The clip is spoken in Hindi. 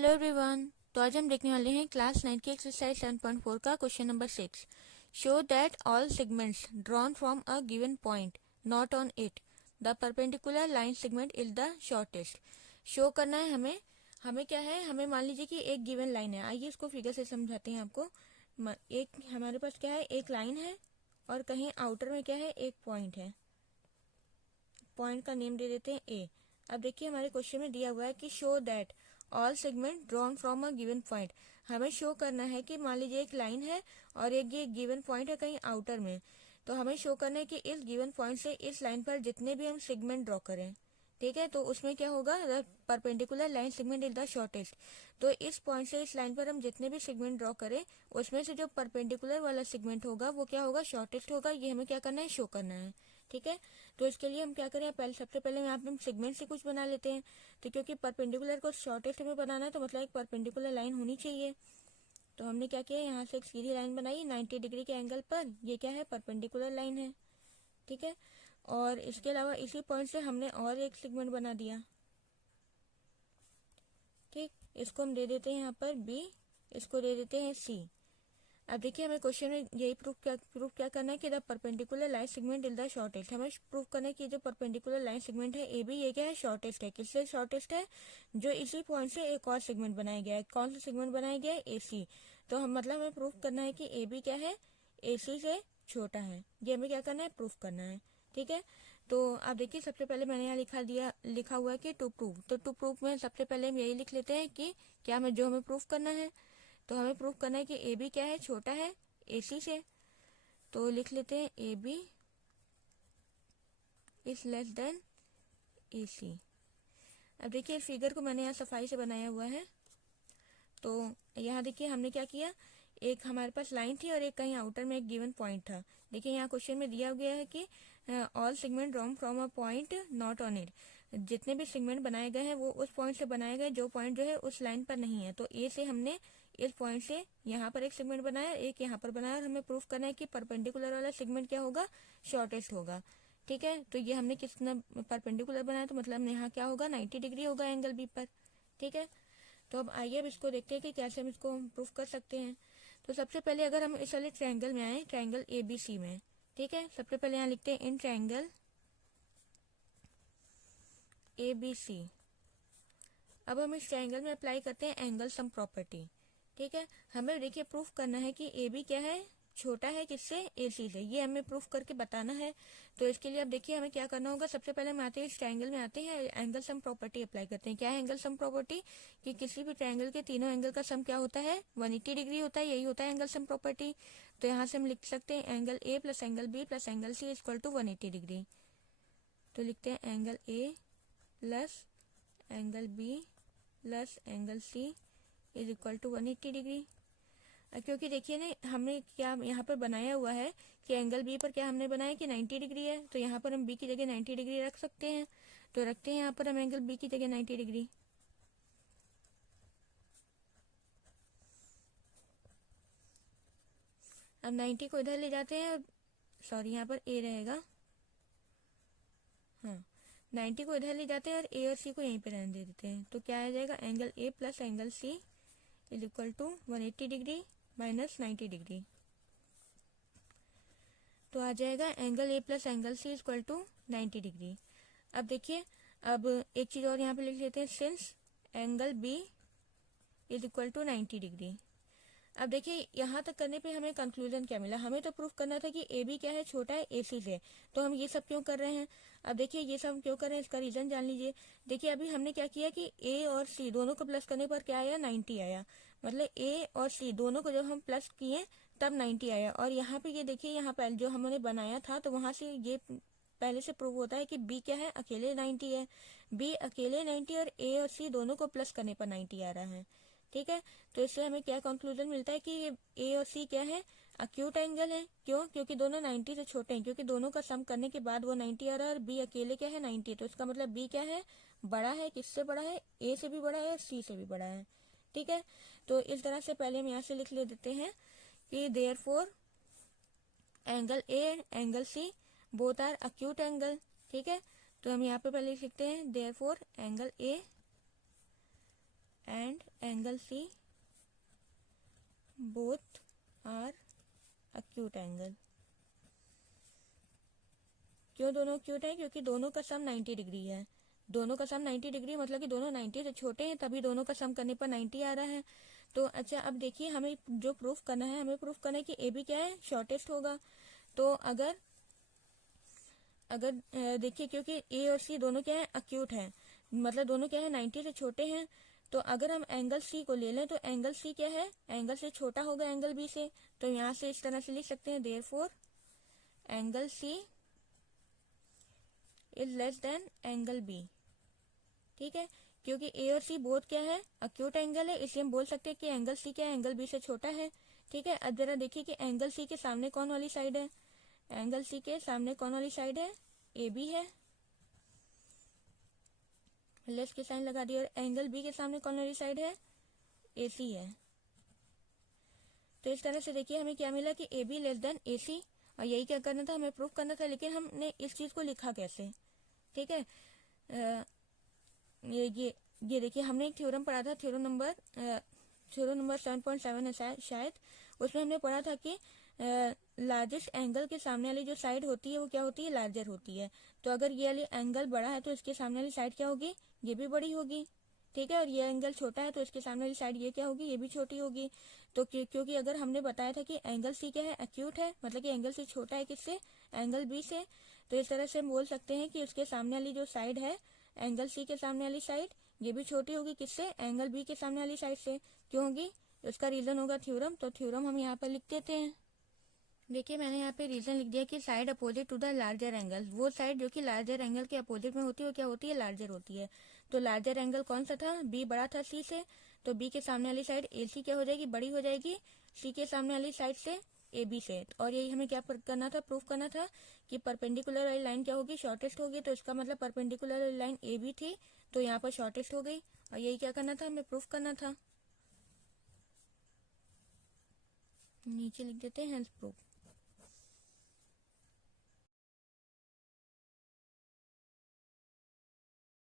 Hello everyone. तो आज हम देखने वाले हैं क्लास 9 की एक्सरसाइज 7.4 का question number 6। Show that all segments drawn from a given point not on it the perpendicular line segment is the shortest. Show करना है हमें क्या है, हमें मान लीजिए कि एक गिवन लाइन है। आइए इसको फिगर से समझाते हैं आपको। एक हमारे पास क्या है, एक लाइन है और कहीं आउटर में क्या है, एक पॉइंट है। पॉइंट का नेम दे देते हैं ए। अब देखिए हमारे क्वेश्चन में दिया हुआ है कि show that all segment drawn from a given point. हमें शो करना है कि मान लीजिए एक लाइन है और एक ये गिवन पॉइंट है कहीं आउटर में। तो हमें शो करना है कि इस गिवन पॉइंट से इस लाइन पर जितने भी हम सेगमेंट ड्रॉ करें, ठीक है, तो उसमें क्या होगा, the perpendicular line segment is the shortest. तो इस पॉइंट से इस लाइन पर हम जितने भी सेगमेंट ड्रॉ करें उसमें से जो परपेंडिकुलर वाला सेगमेंट होगा वो क्या होगा, शॉर्टेस्ट होगा। ये हमें क्या करना है, शो करना है। ठीक है, तो इसके लिए हम क्या करें, सबसे पहले यहाँ पे हम सेगमेंट से कुछ बना लेते हैं। तो क्योंकि परपेंडिकुलर को शॉर्टेस्ट में बनाना है तो मतलब एक परपेंडिकुलर लाइन होनी चाहिए। तो हमने क्या किया, यहाँ से एक सीधी लाइन बनाई 90 डिग्री के एंगल पर। ये क्या है, परपेंडिकुलर लाइन है। ठीक है, और इसके अलावा इसी पॉइंट से हमने और एक सेगमेंट बना दिया। ठीक, इसको हम दे देते हैं यहाँ पर बी, इसको दे देते हैं सी। अब देखिए हमें क्वेश्चन में यही प्रूफ क्या करना है कि the perpendicular line segment is the shortest. हमें प्रूफ करना है कि जो परपेंडिकुलर लाइन सेगमेंट है ए बी, ये क्या है, शॉर्टेस्ट है। किससे शॉर्टेस्ट है, जो इसी पॉइंट से एक और सेगमेंट बनाया गया है। कौन सा सेगमेंट बनाया गया है, ए सी। तो हम मतलब हमें प्रूफ करना है कि ए बी क्या है, ए सी से छोटा है। ये हमें क्या करना है, प्रूफ करना है। ठीक है, तो आप देखिए सबसे पहले मैंने यहाँ लिखा हुआ है कि टू प्रूफ। तो टू प्रूफ में सबसे पहले हम यही लिख लेते हैं कि क्या हमें प्रूफ करना है। तो हमें प्रूफ करना है कि ए बी क्या है, छोटा है ए सी से। तो लिख लेते हैं A B is less than A C. अब देखिए फिगर को मैंने यहाँ सफाई से बनाया हुआ है। तो यहाँ देखिए हमने क्या किया, एक हमारे पास लाइन थी और एक कहीं आउटर में एक गिवन पॉइंट था। देखिए यहाँ क्वेश्चन में दिया गया है कि all segment drawn from a point not on it. जितने भी सेगमेंट बनाए गए हैं वो उस पॉइंट से बनाए गए जो पॉइंट जो है उस लाइन पर नहीं है। तो ए से हमने इस पॉइंट से यहाँ पर एक सेगमेंट बनाया, एक यहाँ पर बनाया, और हमें प्रूफ करना है कि परपेंडिकुलर वाला सेगमेंट क्या होगा, शॉर्टेस्ट होगा। ठीक है, तो ये हमने कितना परपेंडिकुलर बनाया, तो मतलब यहाँ क्या होगा, 90 डिग्री होगा एंगल बी पर। ठीक है, तो अब आइए अब इसको देखते हैं कि कैसे हम इसको प्रूफ कर सकते हैं। तो सबसे पहले अगर हम इस वाले ट्रायंगल में आए, ट्रायंगल ए बी सी में, ठीक है, सबसे पहले यहाँ लिखते हैं in triangle A B C. अब हम इस ट्रायंगल में अप्लाई करते हैं एंगल सम प्रॉपर्टी। ठीक है, हमें देखिए प्रूफ करना है कि ए बी क्या है, छोटा है किससे, ए सी से। ये हमें प्रूफ करके बताना है। तो इसके लिए अब देखिए हमें क्या करना होगा, सबसे पहले हम आते हैं इस ट्रायंगल में आते हैं, एंगल सम प्रॉपर्टी अप्लाई करते हैं। क्या है एंगल सम प्रॉपर्टी, कि किसी भी ट्रायंगल के तीनों एंगल का सम क्या होता है, 180 डिग्री होता है। यही होता है एंगल सम प्रॉपर्टी। तो यहाँ से हम लिख सकते हैं angle A plus angle B plus angle C equal to 180 degree. तो लिखते हैं angle A plus angle B plus angle C is equal to 180 degree. क्योंकि देखिए ना हमने क्या यहाँ पर बनाया हुआ है कि एंगल बी पर क्या हमने बनाया कि 90 डिग्री है। तो यहाँ पर हम बी की जगह 90 डिग्री रख सकते हैं। तो रखते हैं यहाँ पर हम एंगल बी की जगह 90 डिग्री। अब 90 को इधर ले जाते हैं, सॉरी यहाँ पर ए रहेगा, हाँ 90 को इधर ले जाते हैं और ए और सी को यहीं पे रहने दे देते हैं। तो क्या आ जाएगा, angle A plus angle C is equal to 180 degree minus 90 degree. तो आ जाएगा angle A plus angle C equal to 90 degree. अब देखिए, अब एक चीज और यहाँ पे लिख लेते हैं, since angle B is equal to 90 degree. अब देखिए यहाँ तक करने पे हमें कंक्लूजन क्या मिला, हमें तो प्रूफ करना था कि ए बी क्या है, छोटा है ए सी से। तो हम ये सब क्यों कर रहे हैं, अब देखिए ये सब क्यों कर रहे हैं इसका रीजन जान लीजिए। देखिए अभी हमने क्या किया कि ए और सी दोनों को प्लस करने पर क्या आया, 90 आया। मतलब ए और सी दोनों को जब हम प्लस किए तब 90 आया। और यहाँ पे ये देखिए, यहाँ पर जो हमने बनाया था तो वहां से ये पहले से प्रूव होता है कि बी क्या है, अकेले 90 है। बी अकेले 90 और ए और सी दोनों को प्लस करने पर 90 आ रहा है। ठीक है, तो इससे हमें क्या कंक्लूजन मिलता है कि ये ए और सी क्या है, अक्यूट एंगल है। क्यों, क्योंकि दोनों 90 से छोटे हैं, क्योंकि दोनों का सम करने के बाद वो 90 आ रहा है और बी अकेले क्या है, 90। तो इसका मतलब बी क्या है, बड़ा है। किससे बड़ा है, ए से भी बड़ा है और सी से भी बड़ा है। ठीक है, तो इस तरह से पहले हम यहाँ से लिख ले देते हैं कि therefore angle A angle C both are acute angle. ठीक है, तो हम यहाँ पे पहले लिखते हैं therefore angle A and angle C both are acute angle. क्यों दोनों अक्यूट है? क्योंकि दोनों का सम 90 डिग्री है। दोनों का सम 90 डिग्री मतलब कि दोनों 90 से छोटे हैं, तभी दोनों का सम करने पर 90 आ रहा है। तो अच्छा, अब देखिए हमें जो प्रूफ करना है, हमें प्रूफ करना है कि ए बी क्या है, शॉर्टेस्ट होगा। तो अगर देखिए, क्योंकि ए और सी दोनों क्या है, अक्यूट है, मतलब दोनों क्या है, 90 से छोटे हैं। तो अगर हम एंगल सी को ले लें तो एंगल सी क्या है, एंगल से छोटा होगा एंगल बी से। तो यहाँ से इस तरह से लिख सकते हैं, therefore angle C is less than angle B. ठीक है, क्योंकि ए और सी बोथ क्या है, अक्यूट एंगल है, इसलिए हम बोल सकते हैं कि एंगल सी क्या है, एंगल बी से छोटा है। ठीक है, अब जरा देखिए कि एंगल सी के सामने कौन वाली साइड है। एंगल सी के सामने कौन वाली साइड है, ए बी है, लेस के साइन लगा दिया। और एंगल बी के सामने कौन वाली साइड है, ए सी है। तो इस तरह से देखिए हमें क्या मिला कि A be less than A सी। और यही क्या करना था, हमें प्रूफ करना था, लेकिन हमने इस चीज को लिखा कैसे। ठीक है, ये देखिए, हमने एक थ्योरम पढ़ा था, थ्योरम नंबर 7.7 है शायद। उसमें हमने पढ़ा था कि लार्जेस्ट एंगल के सामने वाली जो साइड होती है वो क्या होती है, लार्जर होती है। तो अगर ये वाली एंगल बड़ा है तो इसके सामने वाली साइड क्या होगी, ये भी बड़ी होगी। ठीक है, और ये एंगल छोटा है तो इसके सामने वाली साइड ये क्या होगी, ये भी छोटी होगी। तो क्योंकि अगर हमने बताया था कि एंगल सी क्या है, एक्यूट है, मतलब कि एंगल सी छोटा है किससे, एंगल बी से। तो इस तरह से हम बोल सकते हैं कि उसके सामने वाली जो साइड है, एंगल सी के सामने वाली साइड, ये भी छोटी होगी किससे, एंगल बी के सामने वाली साइड से। क्यों होगी, उसका रीजन होगा थ्योरम। तो थ्योरम हम यहाँ पर लिख देते हैं। देखिए मैंने यहाँ पे रीजन लिख दिया कि side opposite to the larger angle, वो साइड जो कि लार्जर एंगल के अपोजिट में होती है वो क्या होती है, लार्जर होती है। तो लार्जर एंगल कौन सा था, बी बड़ा था सी से। तो बी के सामने वाली साइड ए सी क्या हो जाएगी, बड़ी हो जाएगी सी के सामने वाली साइड से, ए बी से। और यही हमें क्या करना था, प्रूफ करना था कि परपेंडिकुलर वाली लाइन क्या होगी, शॉर्टेस्ट होगी। तो इसका मतलब परपेंडिकुलर वाली लाइन ए बी थी, तो यहाँ पर शॉर्टेस्ट हो गई। और यही क्या करना था, हमें प्रूफ करना था। नीचे लिख देते हैं हेंस प्रूफ।